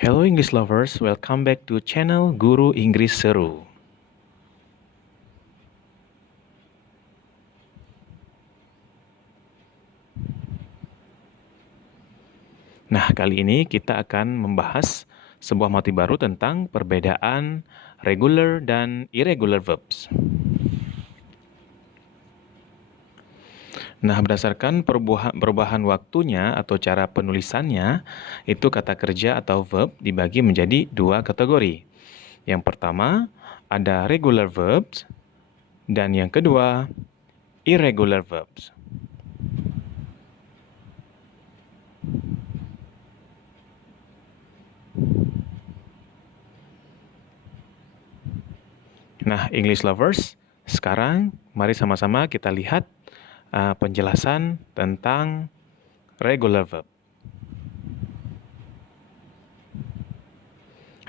Hello English lovers, welcome back to channel Guru Inggris Seru. Nah, kali ini kita akan membahas sebuah materi baru tentang perbedaan regular dan irregular verbs. Nah, berdasarkan perubahan waktunya atau cara penulisannya, itu kata kerja atau verb dibagi menjadi dua kategori. Yang pertama, ada regular verbs, dan yang kedua, irregular verbs. Nah, English lovers, sekarang mari sama-sama kita lihat penjelasan tentang regular verb.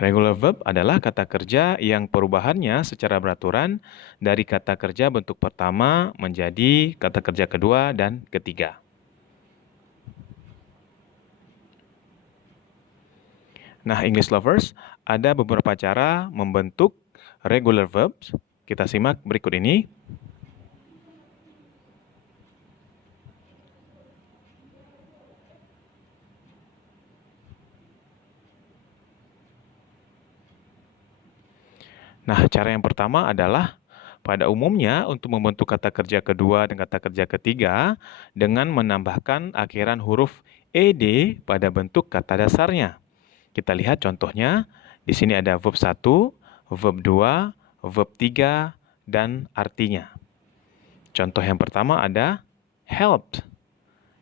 Regular verb adalah kata kerja yang perubahannya secara beraturan dari kata kerja bentuk pertama menjadi kata kerja kedua dan ketiga. Nah, English lovers, ada beberapa cara membentuk regular verbs. Kita simak berikut ini. Nah, cara yang pertama adalah pada umumnya untuk membentuk kata kerja kedua dan kata kerja ketiga dengan menambahkan akhiran huruf ed pada bentuk kata dasarnya. Kita lihat contohnya. Di sini ada verb 1, verb 2, verb 3, dan artinya. Contoh yang pertama ada helped.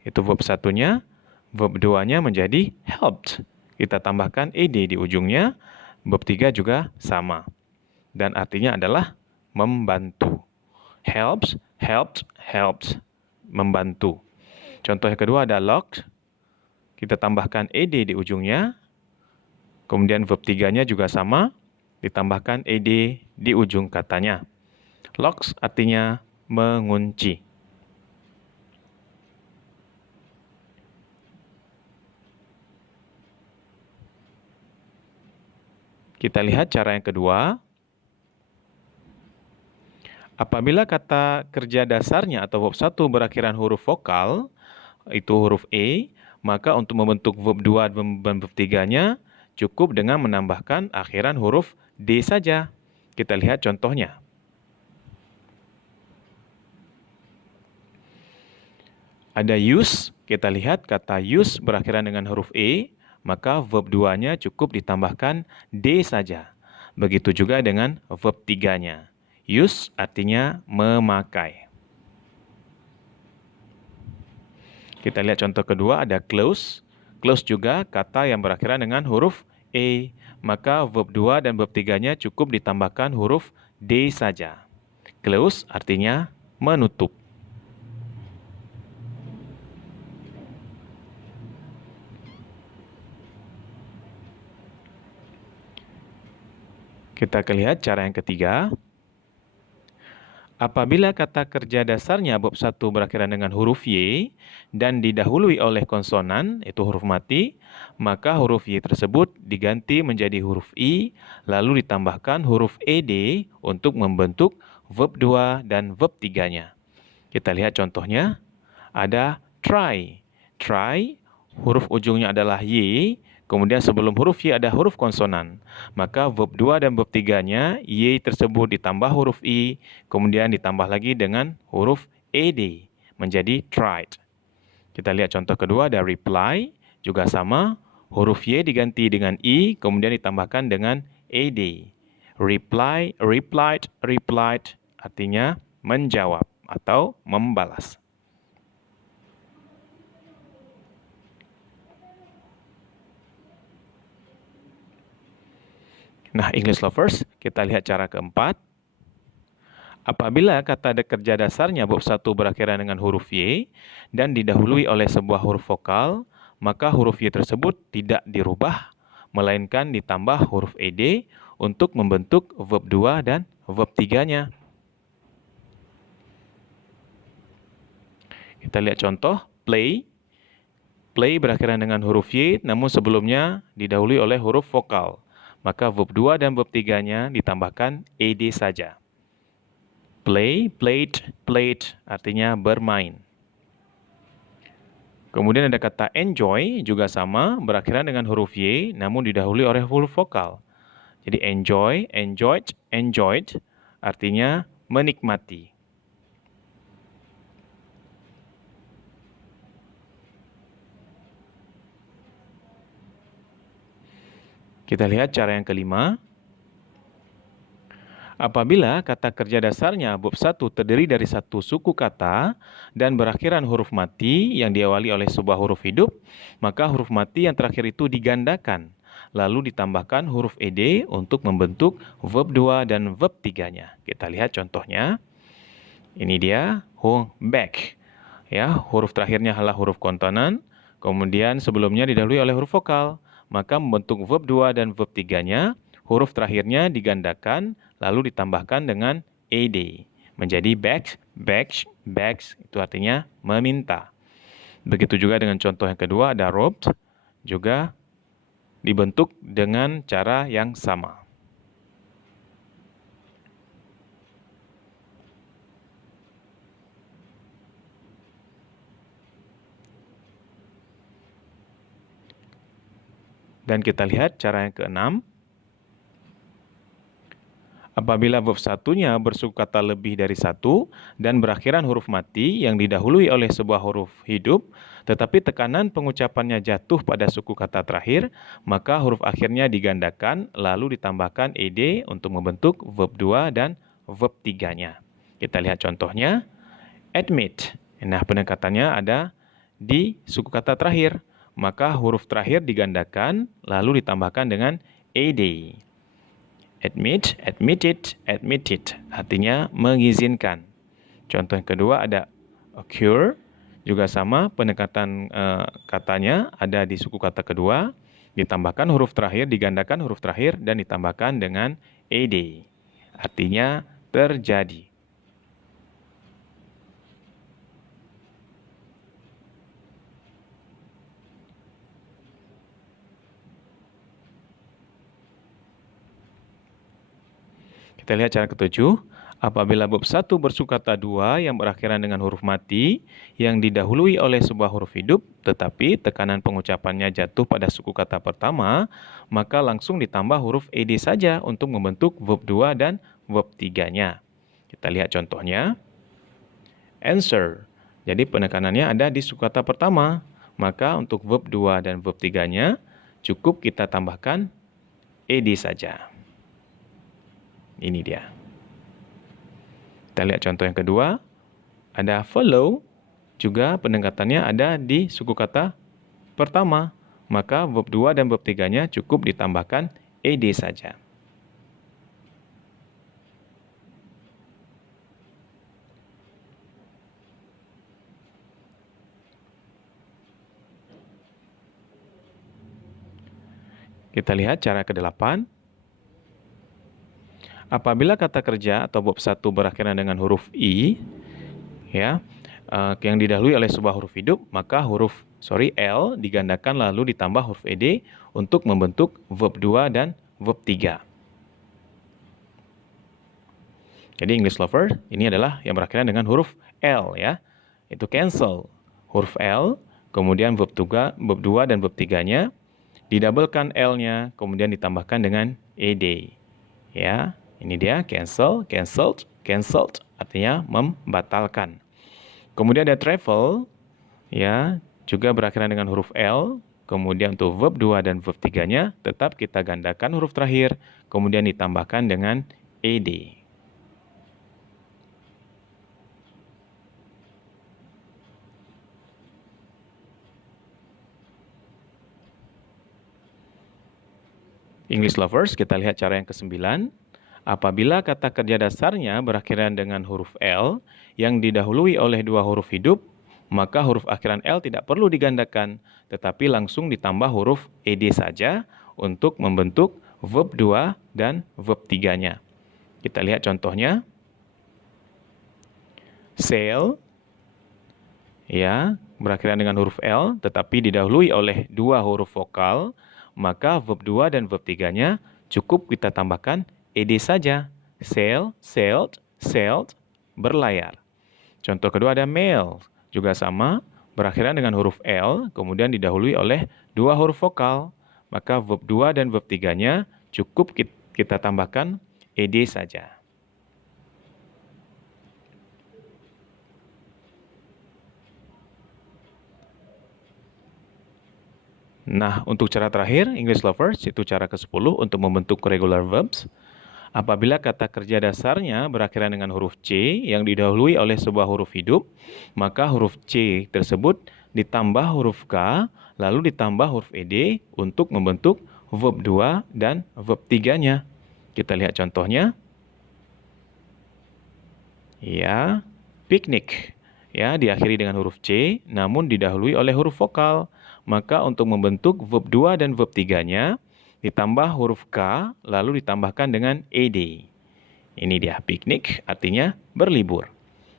Itu verb satunya, verb 2-nya menjadi helped. Kita tambahkan ed di ujungnya, verb 3 juga sama. Dan artinya adalah membantu. Helps, helped, helps. Membantu. Contoh yang kedua ada locked. Kita tambahkan ed di ujungnya. Kemudian verb 3-nya juga sama. Ditambahkan ed di ujung katanya. Locks artinya mengunci. Kita lihat cara yang kedua. Apabila kata kerja dasarnya atau verb 1 berakhiran huruf vokal, itu huruf E, maka untuk membentuk verb 2 dan verb 3-nya cukup dengan menambahkan akhiran huruf D saja. Kita lihat contohnya. Ada use, kita lihat kata use berakhiran dengan huruf E, maka verb 2-nya cukup ditambahkan D saja. Begitu juga dengan verb 3-nya. Use artinya memakai. Kita lihat contoh kedua ada close. Close juga kata yang berakhiran dengan huruf E. Maka verb 2 dan verb 3-nya cukup ditambahkan huruf D saja. Close artinya menutup. Kita lihat cara yang ketiga. Apabila kata kerja dasarnya verb 1 berakhiran dengan huruf Y dan didahului oleh konsonan, itu huruf mati, maka huruf Y tersebut diganti menjadi huruf I, lalu ditambahkan huruf ED untuk membentuk verb 2 dan verb 3-nya. Kita lihat contohnya, ada try. Try, huruf ujungnya adalah Y, kemudian sebelum huruf Y ada huruf konsonan. Maka verb 2 dan verb 3-nya, Y tersebut ditambah huruf I, kemudian ditambah lagi dengan huruf ED, menjadi tried. Kita lihat contoh kedua, ada reply, juga sama, huruf Y diganti dengan I, kemudian ditambahkan dengan ED. Reply, replied, replied, artinya menjawab atau membalas. Nah, English lovers, kita lihat cara keempat. Apabila kata kerja dasarnya verb 1 berakhiran dengan huruf Y dan didahului oleh sebuah huruf vokal, maka huruf Y tersebut tidak dirubah, melainkan ditambah huruf ED untuk membentuk verb 2 dan verb 3-nya. Kita lihat contoh, play. play berakhiran dengan huruf Y, namun sebelumnya didahului oleh huruf vokal. Maka verb 2 dan verb 3-nya ditambahkan ed saja. Play, played, played artinya bermain. Kemudian ada kata enjoy, juga sama, berakhiran dengan huruf Y, namun didahului oleh huruf vokal. Jadi enjoy, enjoyed, enjoyed, artinya menikmati. Kita lihat cara yang kelima. Apabila kata kerja dasarnya bab 1 terdiri dari satu suku kata dan berakhiran huruf mati yang diawali oleh sebuah huruf hidup, maka huruf mati yang terakhir itu digandakan, lalu ditambahkan huruf ed untuk membentuk verb 2 dan verb 3-nya. Kita lihat contohnya. Ini dia, back. Ya, huruf terakhirnya adalah huruf konsonan, kemudian sebelumnya didahului oleh huruf vokal. Maka membentuk verb 2 dan verb 3-nya, huruf terakhirnya digandakan, lalu ditambahkan dengan ed. Menjadi back, back, backs, itu artinya meminta. Begitu juga dengan contoh yang kedua, ada robbed, juga dibentuk dengan cara yang sama. Dan kita lihat cara yang keenam. Apabila verb satunya bersuku kata lebih dari satu dan berakhiran huruf mati yang didahului oleh sebuah huruf hidup, tetapi tekanan pengucapannya jatuh pada suku kata terakhir, maka huruf akhirnya digandakan lalu ditambahkan ed untuk membentuk verb 2 dan verb 3-nya. Kita lihat contohnya. Admit. Nah, penekatannya ada di suku kata terakhir. Maka huruf terakhir digandakan, lalu ditambahkan dengan ed. Admit, admitted, admitted, artinya mengizinkan. Contoh yang kedua ada occur, juga sama, penekatan katanya ada di suku kata kedua, ditambahkan huruf terakhir, digandakan huruf terakhir, dan ditambahkan dengan ed, artinya terjadi. Kita lihat cara ketujuh. Apabila bab 1 bersuku kata 2 yang berakhiran dengan huruf mati yang didahului oleh sebuah huruf hidup, tetapi tekanan pengucapannya jatuh pada suku kata pertama, maka langsung ditambah huruf ed saja untuk membentuk verb 2 dan verb 3-nya. Kita lihat contohnya. Answer. Jadi penekanannya ada di suku kata pertama. Maka untuk verb 2 dan verb 3-nya cukup kita tambahkan ed saja. Ini dia. Kita lihat contoh yang kedua. Ada follow, juga penekatannya ada di suku kata pertama. Maka verb 2 dan verb 3-nya cukup ditambahkan ed saja. Kita lihat cara ke-8. Apabila kata kerja atau bab 1 berakhiran dengan huruf I, ya, yang didahului oleh sebuah huruf hidup, maka L digandakan lalu ditambah huruf ed untuk membentuk verb 2 dan verb 3. Jadi English Lover ini adalah yang berakhiran dengan huruf L, ya. Itu cancel. Huruf L, kemudian verb 2 dan verb 3-nya, didabelkan L-nya, kemudian ditambahkan dengan ed. Ya. Ini dia, cancel, cancelled, cancelled, artinya membatalkan. Kemudian ada travel, ya, juga berakhiran dengan huruf L, kemudian untuk verb 2 dan verb 3-nya, tetap kita gandakan huruf terakhir, kemudian ditambahkan dengan ed. English Lovers, kita lihat cara yang ke-9. Apabila kata kerja dasarnya berakhiran dengan huruf L yang didahului oleh dua huruf hidup, maka huruf akhiran L tidak perlu digandakan, tetapi langsung ditambah huruf ed saja untuk membentuk verb 2 dan verb 3-nya. Kita lihat contohnya. Sail, ya, berakhiran dengan huruf L, tetapi didahului oleh dua huruf vokal, maka verb 2 dan verb 3-nya cukup kita tambahkan ed saja. Sail, sailed, sailed, berlayar. Contoh kedua ada mail, juga sama, berakhiran dengan huruf L, kemudian didahului oleh dua huruf vokal, maka verb 2 dan verb 3-nya cukup kita tambahkan ed saja. Nah, untuk cara terakhir, English Lovers, itu cara ke-10 untuk membentuk regular verbs. Apabila kata kerja dasarnya berakhiran dengan huruf C yang didahului oleh sebuah huruf hidup, maka huruf C tersebut ditambah huruf K, lalu ditambah huruf ed untuk membentuk verb 2 dan verb 3-nya. Kita lihat contohnya. Ya, picnic. Ya, diakhiri dengan huruf C, namun didahului oleh huruf vokal. Maka untuk membentuk verb 2 dan verb 3-nya, ditambah huruf K, lalu ditambahkan dengan ed. Ini dia, picnic, artinya berlibur.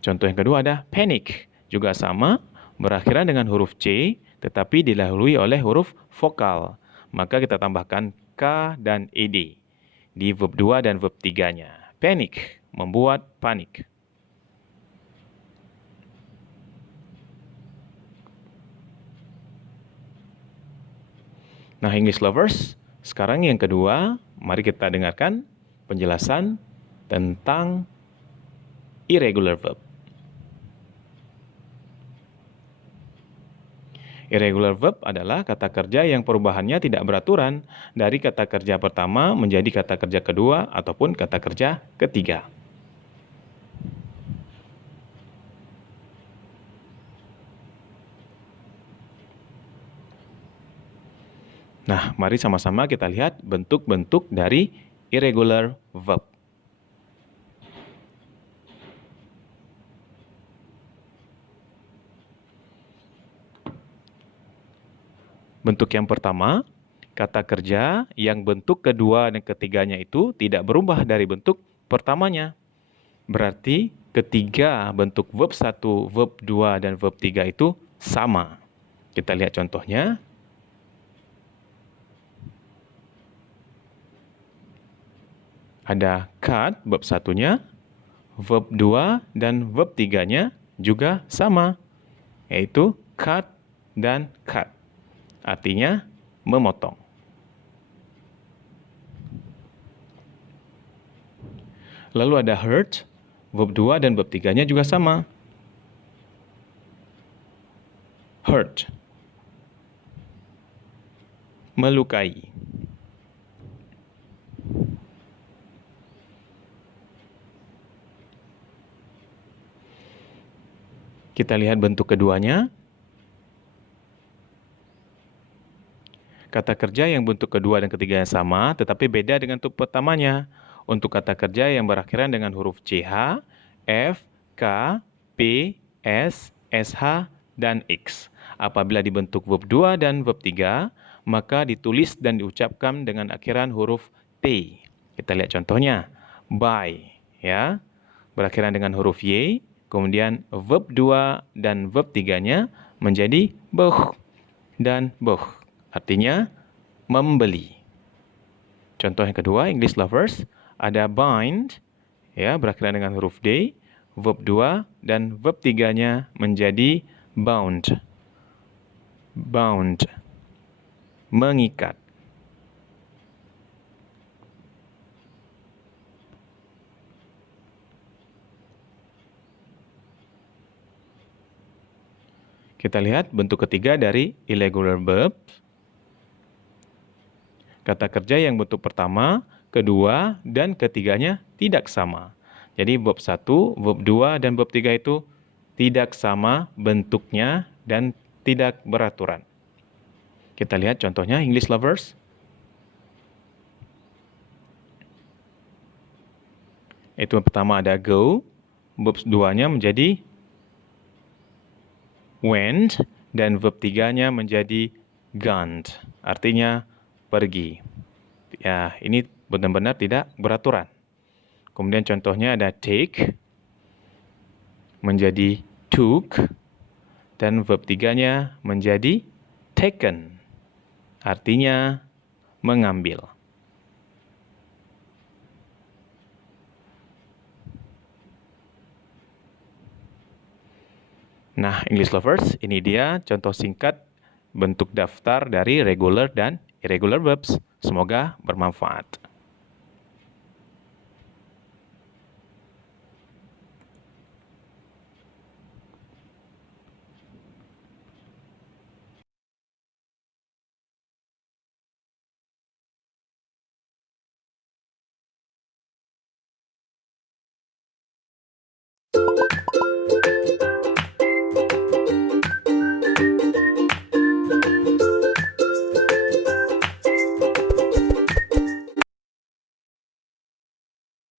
Contoh yang kedua ada panic. Juga sama, berakhiran dengan huruf C, tetapi didahului oleh huruf vokal. Maka kita tambahkan K dan ed di verb 2 dan verb 3-nya. Panic, membuat panik. Nah, English Lovers, sekarang yang kedua, mari kita dengarkan penjelasan tentang irregular verb. Irregular verb adalah kata kerja yang perubahannya tidak beraturan dari kata kerja pertama menjadi kata kerja kedua ataupun kata kerja ketiga. Nah, mari sama-sama kita lihat bentuk-bentuk dari irregular verb. Bentuk yang pertama, kata kerja yang bentuk kedua dan ketiganya itu tidak berubah dari bentuk pertamanya. Berarti ketiga bentuk verb 1, verb 2, dan verb 3 itu sama. Kita lihat contohnya. Ada cut, verb 1-nya, verb 2, dan verb 3-nya juga sama, yaitu cut dan cut. Artinya memotong. Lalu ada hurt, verb 2 dan verb 3-nya juga sama. Hurt, melukai. Kita lihat bentuk keduanya. Kata kerja yang bentuk kedua dan ketiganya sama, tetapi beda dengan bentuk pertamanya. Untuk kata kerja yang berakhiran dengan huruf CH, F, K, P, S, SH, dan X. Apabila dibentuk verb 2 dan verb 3, maka ditulis dan diucapkan dengan akhiran huruf T. Kita lihat contohnya. Buy, ya, berakhiran dengan huruf Y, kemudian verb 2 dan verb 3-nya menjadi bought dan bought. Artinya membeli. Contoh yang kedua, English Lovers, ada bind, ya, berakhiran dengan huruf D, verb 2 dan verb 3-nya menjadi bound. Bound, mengikat. Kita lihat bentuk ketiga dari irregular verb. Kata kerja yang bentuk pertama, kedua, dan ketiganya tidak sama. Jadi verb 1, verb 2, dan verb 3 itu tidak sama bentuknya dan tidak beraturan. Kita lihat contohnya, English Lovers. Itu yang pertama ada go, verb 2-nya menjadi went, dan verb 3-nya menjadi gone. Artinya pergi. Ya, ini benar-benar tidak beraturan. Kemudian contohnya ada take, menjadi took, dan verb 3-nya menjadi taken. Artinya mengambil. Nah, English lovers, ini dia contoh singkat bentuk daftar dari regular dan irregular verbs. Semoga bermanfaat.